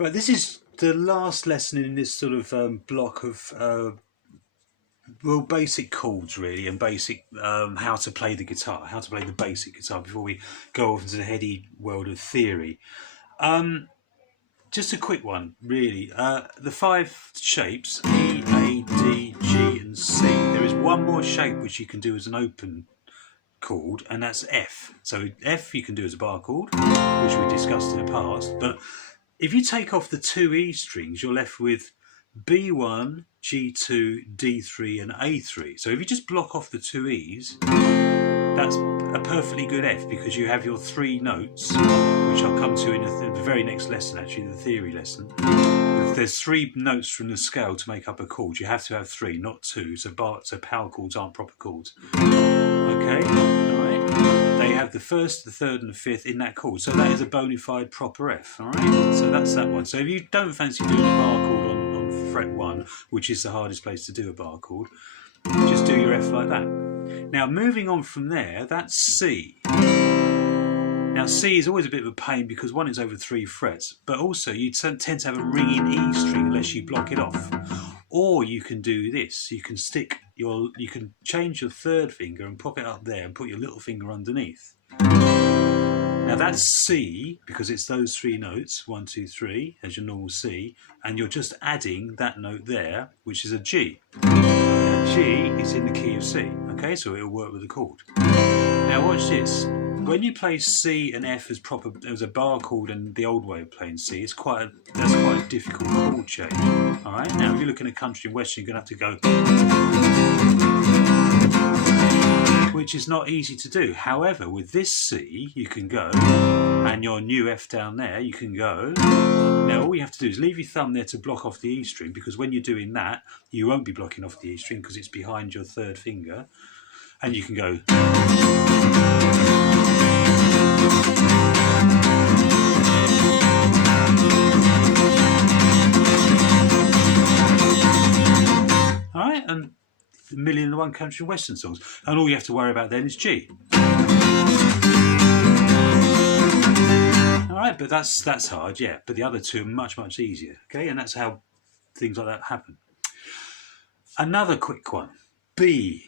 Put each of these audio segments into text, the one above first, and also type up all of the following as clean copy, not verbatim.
Right, this is the last lesson in this sort of block of well, basic chords really, and basic how to play the guitar, how to play the basic guitar before we go off into the heady world of theory. Just a quick one, really. The 5 shapes, E, A, D, G and C. There is one more shape which you can do as an open chord, and that's F. So F you can do as a bar chord, which we discussed in the past, but if you take off the 2 E strings, you're left with B1, G2, D3 and A3. So if you just block off the 2 E's, that's a perfectly good F, because you have your 3 notes, which I'll come to in the very next lesson, actually, the theory lesson. There's 3 notes from the scale to make up a chord. You have to have 3, not 2. So power chords aren't proper chords. Okay, alright. They have the 1st, the 3rd and the 5th in that chord. So that is a bona fide proper F, alright? So that's that one. So if you don't fancy doing a bar chord on fret 1, which is the hardest place to do a bar chord, just do your F like that. Now moving on from there, that's C. Now C is always a bit of a pain because one, it's over 3 frets, but also you tend to have a ringing E string unless you block it off. Or you can do this, you can change your 3rd finger and pop it up there and put your little finger underneath. Now that's C, because it's those 3 notes, 1, 2, 3, as your normal C, and you're just adding that note there, which is a G. Now G is in the key of C, okay, so it'll work with the chord. Now watch this. When you play C and F as a bar chord and the old way of playing C, that's quite a difficult chord change. All right. Now, if you're looking at country and western, you're going to have to go, which is not easy to do. However, with this C, you can go, and your new F down there, you can go. Now, all you have to do is leave your thumb there to block off the E string, because when you're doing that, you won't be blocking off the E string because it's behind your 3rd finger, and you can go. Alright, and a million and one country and western songs, and all you have to worry about then is G. Alright, but that's hard, yeah, but the other 2 are much easier, okay, and that's how things like that happen. Another quick one, B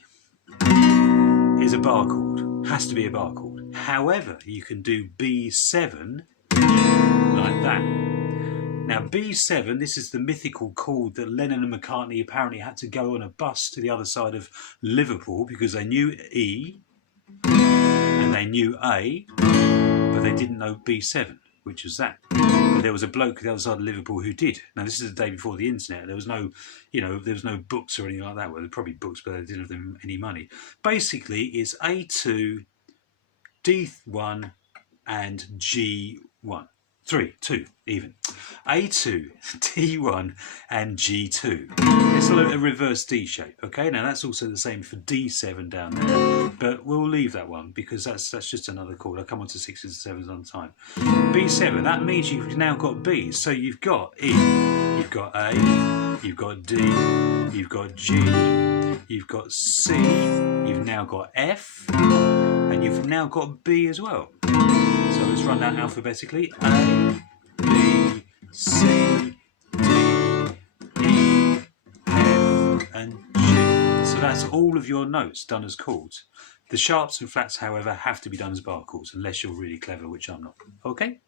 is a bar chord, has to be a bar chord. However, you can do B7 like that. Now B7, this is the mythical chord that Lennon and McCartney apparently had to go on a bus to the other side of Liverpool because they knew E and they knew A, but they didn't know B7, which was that. But there was a bloke at the other side of Liverpool who did. Now this is the day before the internet. There was no, there was no books or anything like that. Well, there were probably books, but they didn't have any money. Basically, it's A2, D1 and G1. 2 even. A2, D1 and G2. It's a reverse D shape, okay? Now that's also the same for D7 down there, but we'll leave that one because that's just another chord. I'll come on to 6s and 7s on time. B7, that means you've now got B. So you've got E, you've got A, you've got D, you've got G, you've got C, you've now got F, and you've now got B as well. So let's run that alphabetically. A, B, C, D, E, F, and G. So that's all of your notes done as chords. The sharps and flats, however, have to be done as bar chords, unless you're really clever, which I'm not. Okay?